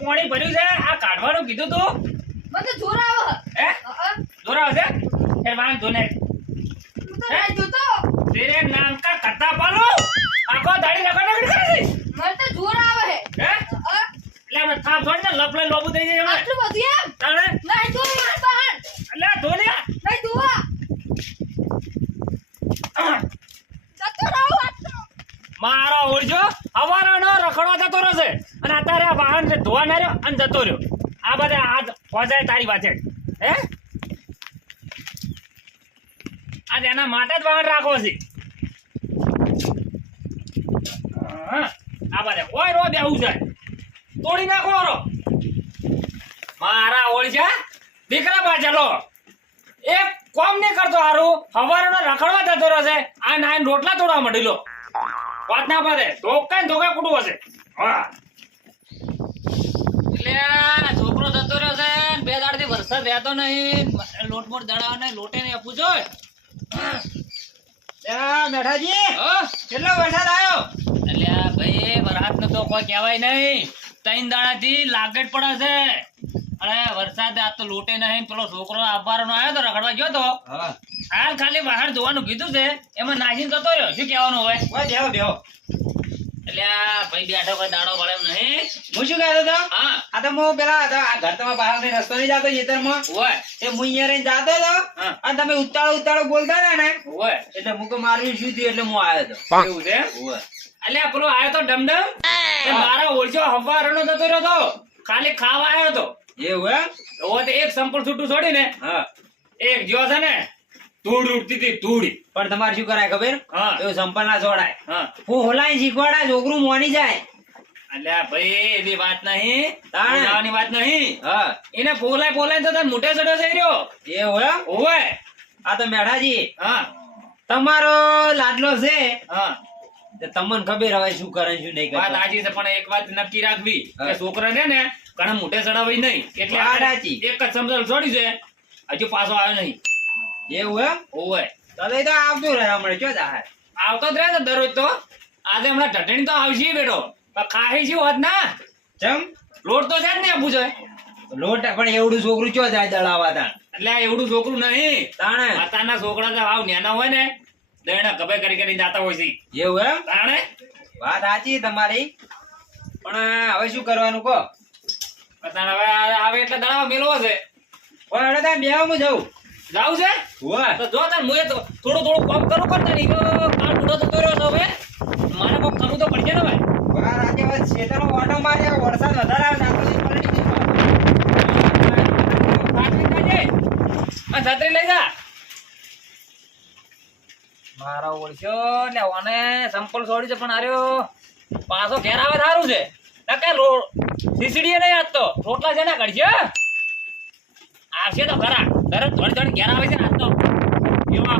પાણી ભર્યું છે આ કાઢવાનું કીધું તું મને જોર આવે હે. છે? જોર આવશે ફેર વાંધો જોને તું તો? તેરે નામ કા કત્તા પાલો આખો દાડી રખડ રખડ કરે છે મને તો જોર આવે. હે? એટલે અમે થાપ છોડી ને લપ લોબુ થઈ જાય આટલું બધું એમ? તાણે? નહીં જોર માર બહાર. અલ્યા ધોનિયા નહીં જોવા જતો રહો મારો ઓળજો હવારાનો રખડો જતો રહેશે. અને અત્યારે આ વાહન ધોવા ના રહ્યો અને જતો રહ્યો. આ બધા આજ પહોંચાય તારી વાંચે હે? આજ એના માટે જ વાહન રાખો છે. આ બધા ઓય રો બેહું છે. તોડી નાખો રો મારા ઓળજા દીકરા બાજલો એક કોમ નહીં કરતો હારું. હવારનો રખડવા જતો રહેશે આ નાઈન રોટલા તોડવા માંડી લો. વાત ના પાડે. ધોકા ને ધોકા કુટું હશે હા. એટલે છોકરો જતો રહ્યો છે બે દાડથી વરસાદ રહેતો નહીં. લોટ મોટ દડાવ ને લોટે ને આપવું જોઈએ. મેઠાજી? કેટલો વરસાદ આવ્યો? એટલે ભાઈ વરસાદ નો તો કોઈ કહેવાય નહીં. ત્રણ દાડાથી લાગેટ પડે છે. અરે વરસાદ આ તો લોટે નહીં. પેલો છોકરો આવવાનો આવ્યો તો રખડવા ગયો તો. હાલ ખાલી બહાર જોવાનું કીધું છે. એમાં નાસીને જતો રહ્યો. શું કહેવાનું હોય? બેહો બેહો ભાઈ બેઠો કોઈ દાડો પડે એમ નહીં. હું શું કહેતો હતો? આ તો હું પેલા આ ઘર તમારા બહારથી રસ્તો નહીં જાતો ખેતરમાં. હોય. એ હું અહીંયા રહીને જાતો હતો. અને તમે ઉતાળો ઉતાળો બોલતા હતા ને? એટલે હું તો મારું શું થયું એટલે હું આવ્યો હતો. એવું છે? એટલે પેલો આવ્યો તો ડમડમ? મારો મારા ઓળશો હવારનો જતો રહ્યો તો. ખાલી ખાવા આવ્યો તો. એવું એમ? તો એક સંપૂર્ણ છૂટું છોડીને હા. એક જો છે ને. ધૂળ ઉડતી હતી ધૂળ. પણ તમારે શું કરાય ખબર? એવું સંપલ ના છોડાય. હા. હોલાઈ શીખવાડા છોકરું મોની જાય. અલ્યા ભાઈ એવી વાત નહીં. તાણે. વાત નહીં. હા. એને પોલાય પોલાય તો તને મોટે ચડ્યો છે રહ્યો. એ હોય? હોય આ તો મેઢાજી. હા. તમારો લાડલો છે. હા. તમને ખબર હવે શું કરે શું નહીં વાત કરતો. સાચી છે પણ એક વાત નક્કી રાખવી. કે છોકરાને ને ઘણા મોટે ચડાવી નહીં. એટલે એક જ સમજણ છોડી છે. હજુ પાછો આવ્યો નહીં. એવું એમ? ઓવે. તો તો આવતું રહે હમણાં ચો જાહે આવતો જ રહે છે દરરોજ તો. આજે હમણાં ઢટણી તો આવશે બેટો. પણ ખાહી છે હોત ના? ચમ લોટ તો છે જ ને આપવું જોઈએ લોટ પણ એવડું છોકરું ચો જાય દળાવા તા એટલે એવડું છોકરું નહીં. તાણે? અત્યારના છોકરા તો આવ નાના હોય ને દેણા કબે કરી કરી જાતા હોય છે એવું એમ? તાણે? વાત સાચી તમારી. પણ હવે શું કરવાનું કહો? અત્યારે હવે આવે એટલે દડાવા મેળવો છે. પણ હવે તાણ બેવા હું જાઉં જાવું છે? તો જો તાર મુએ થોડું થોડું કામ કરું કરતા નહીં તો કાલ બુઢો થતો રહ્યો છે હવે. મારે કોક કરવું તો પડશે ને ભાઈ. બહાર આજે હવે ખેતરમાં ઓટો વરસાદ વધારે આવે તો પલટી દીધું. આ છત્રી લઈ જા. મારો ઓળખ્યો ને ઓને સંપલ છોડી છે પણ આર્યો પાછો ઘેર આવે સારું છે. રો સીસીડીએ નહીં આજ તો રોટલા છે ને કરશે આવશે તો ખરા. દરરોજ થોડી થોડી ઘેર આવે છે ને, આજ તો એવા.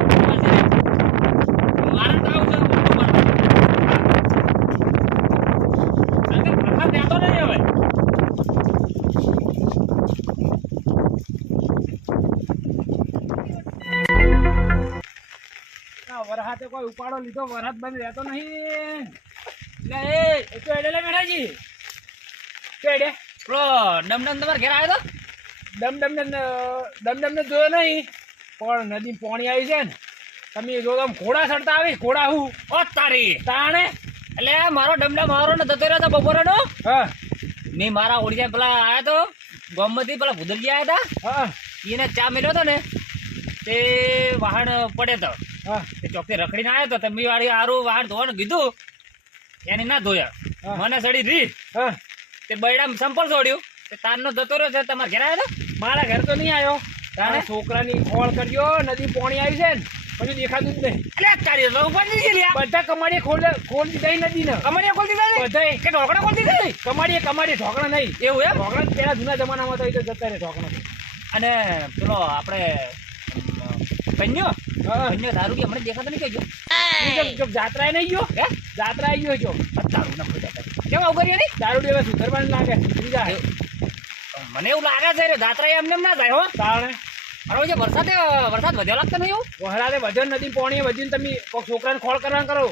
નકર વરસાદ કોઈ ઉપાડો લીધો વરસાદ બંધ રહેતો નહીં. એટલે એ તો એડે લે મેડાજી તો એડે. ડમડમ તમારે ઘેર આવ્યો તો? ડમ ડમ ને ડમ ડમ ને જોયો નહીં પણ નદી પાણી આવી છે ને તમે જો આમ ઘોડા ચડતા આવી ઘોડા હું? ઓ તારી! તાણે? એટલે મારો ડમડમ મારો ને જતો રહ્યો તો બપોરનો? હા. મેં મારા ઓડિયા પેલા આવ્યા તો ગમતી પેલા ભૂદલજી આયા હતા હા. એને ચા મેળ્યો તો ને તે વાહન પડે તો. હા. તે ચોકથી રખડીને આવ્યો તો તમે વાળી સારું વાહન ધોવાનું કીધું એને ના ધોયા. મને સડી રી. હા. તે બૈડા સંપલ છોડ્યું. તારનો જતો રહ્યો છે તમારે ઘેર આવ્યો મારા ઘર તો નહીં આવ્યો? તાણે છોકરાની ખોળ કર્યો નદી પોણી આવી છે ને પછી દેખાતું જ નહીં. એટલે તારી તો ઉપર નહીં ગયેલી બધા કમાડીએ ખોલ ખોલ દીધા નદી ને કમાડીએ ખોલ દીધા બધા કે ઢોકળા ખોલ દીધા? કમાડીએ કમાડીએ ઢોકળા નહીં. એવું એમ? ઢોકળા પેલા જૂના જમાનામાં તો એ તો જતા રહે ઢોકળા. અને પેલો આપણે કન્યો? કન્યો દારૂ કે મને દેખાતો નહીં કહેજો જાત્રા જાત્રાએ નહીં ગયો? હે? જાત્રાએ ગયો જો દારૂ ના ખોટા. કેમ આવું કર્યું નહીં? દારૂ દેવા સુધરવાનું લાગે. મને એવું લાગે છે રે દાત્રા એમને એમ ના જાય હો. તાણે? અરે જે વરસાદે વરસાદ વધ્યો લાગતો નહીં એવું? વહરાને વજન નદી પોણીએ વધીને તમે કોક છોકરાને ખોળ કરવાનું કરો.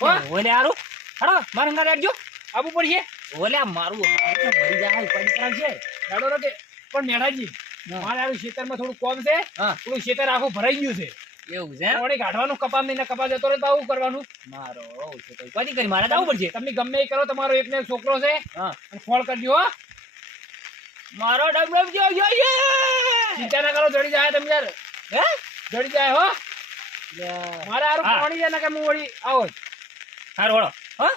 હો? ઓલે હારું. હડો મારે હંગાત રાખજો આબુ પડશે ઓલે મારું મરી જાય કરાવ છે. ડાડો રોકે પણ મેઢાજી હા. મારે આવું ખેતરમાં થોડું કોમ છે. થોડું ખેતર આખું ભરાઈ ગયું છે. એવું છે? વળી કાઢવાનું કપા નહીં ને કપાસ જતો રહે તો આવું કરવાનું. મારો તો કરી મારે જવું પડશે. તમે ગમે એ કરો તમારો એક ને છોકરો છે. હા. અને ફોન કરજો હો. મારો ડબ ડબ જો જો! ચિંતા ના કરો જડી જાય તમે યાર. હે? જડી જાય હો. મારે આરું પાણી જાય ના કે હું વળી આવો. હારું હો?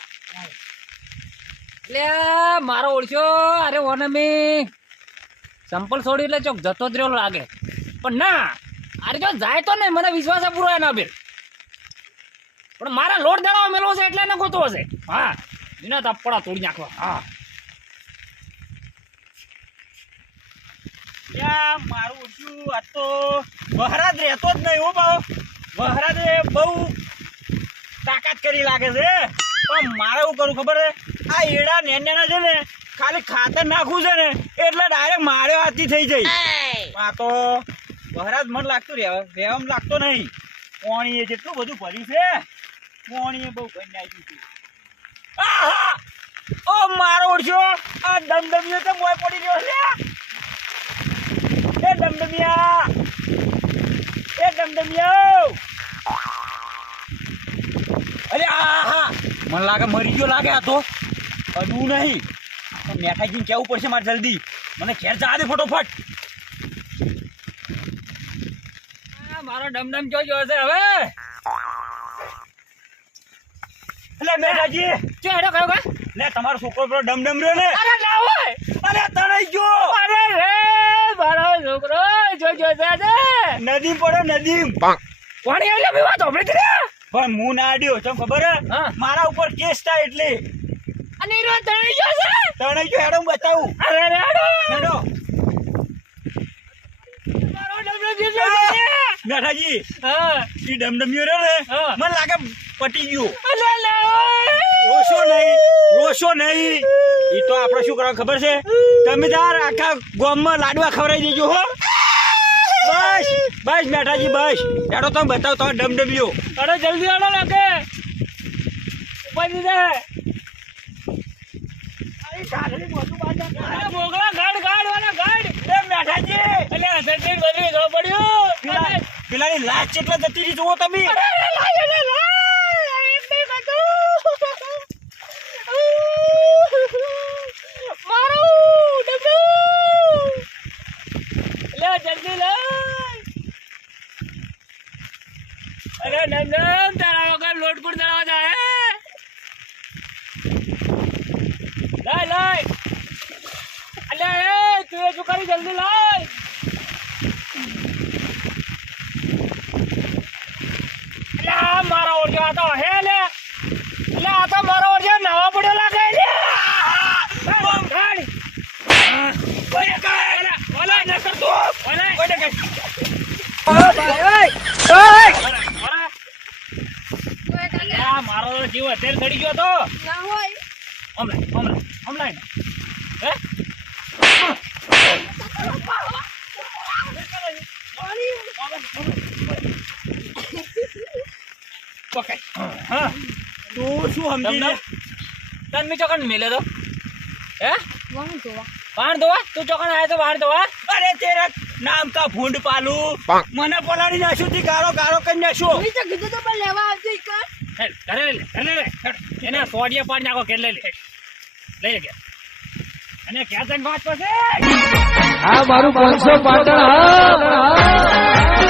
લે મારો ઓળખ્યો અરે ઓને મેં. સંપલ છોડી એટલે ચોક જતો જ રહ્યો લાગે. પણ ના અરે જો જાય તો ને મને વિશ્વાસ પૂરો એના બેન પણ મારા લોટ દળાવો મેલો છે એટલે એને ગોતવો છે. હા. એના તપડા તોડી નાખવા. હા. યા મારું ઓછું આ તો વહરાજ રહેતો જ નહીં હો બાવ વહરાજે બહુ તાકાત કરી લાગે છે. પણ મારે એવું કરું ખબર છે? આ એડા નેના છે ને, ખાલી ખાતર નાખવું છે ને, એટલે ડાયરેક્ટ મારે હાથી થઈ જાય. આ તો વહરાજ મને લાગતું રહે રહેવા લાગતો નહીં. પોણીએ જેટલું બધું ભર્યું છે, પોણીએ બહુ કરી નાખ્યું છે આહા! ઓ, મારો ઓળશો આ દમદમીએ તો મોય પડી રહ્યો છે. ડમડમિયા એ ડમડમિયા અરે આ હા મને લાગે મરી ગયો લાગે આ તો. અડવું નહીં. મેઠાજીને કેવું પડશે મારે જલ્દી. મને ઘેર જવા દે ફટોફટ. મારો ડમડમ જો જો છે હવે? એટલે મેઠાજી ચો હેડો કયો કા લે તમારો છોકરો પેલો ડમડમ રહ્યો ને. અરે ના હોય. અરે તણાઈ ગયો. અરે રે. મારો છોકરો. જો જો છે નદી પડે નદી પાણી એટલે બી વાત હોભળી હતી પણ હું ના આડ્યો તમને ખબર હે. મારા ઉપર કેસ થાય એટલે. અને રો તણાઈ ગયો છે? તણાઈ ગયો હેડો હું બતાવું. અરે રે હેડો. હેડો. મારો ડમડમ જો જો મેઠાજી હા. ઈ ડમડમિયો ને મને લાગે પટી ગયું. અલે લે રોશો નહીં રોશો નહીં. ઈ તો આપણે શું કરવાનું ખબર છે? તમે તાર આખા ગામમાં લાડવા ખવડાવી દેજો હો. બસ બસ મેઠાજી બસ. એડો તમે બતાવો તમે ડમડમ્યો અરે જલ્દી આડો લાગે. ઉપાડી દીધે. મોગલા ગાડ ગાડ વાળા ગાડ. એ સચિન બદલી પેલા પેલાની લાશ કેટલા જતી રહી જુઓ તમે અરે રે લાય રે લાય એક બે કાટુ મારું ડબડુ લે જલ્દી લે અરે નંદન, તારા વગર લોટપુર દળવા જાય લાય લાય. અલે એ, તું શું કરી જલ્દી લાય. આ મારો ઓળખ્યો આ તો હે લે. એટલે આ તો નવા પડ્યો લે ગાડી ઓય ગાડ ઓલા ન કર તું ઓલા ઓય ગાડ આ મારો તો અત્યારે ચડી ગયો તો? ના હોય. હમણાં હમણાં હમણાં. હે? પકડ. હા. તું શું સમજી લે? તન મી ચોકન મેલે તો? હે? વાહણ ધોવા. તું ચોકન આયો તો વાહણ ધોવા? અરે તેરા નામ કા ભૂંડ પાલું? મને પલાળી નાખ્યું તી ગાળો ગાળો કરી નાખ્યો. મેં તો કીધું તો પણ લેવા આવજો કર. હે ઘરે લે લે, ઘરે. એને સોડિયા પાડી નાખો કે લઈ લે. લઈ લે અને ક્યાં તક વાત પછી હા મારું પાંચસો પાટણ હા.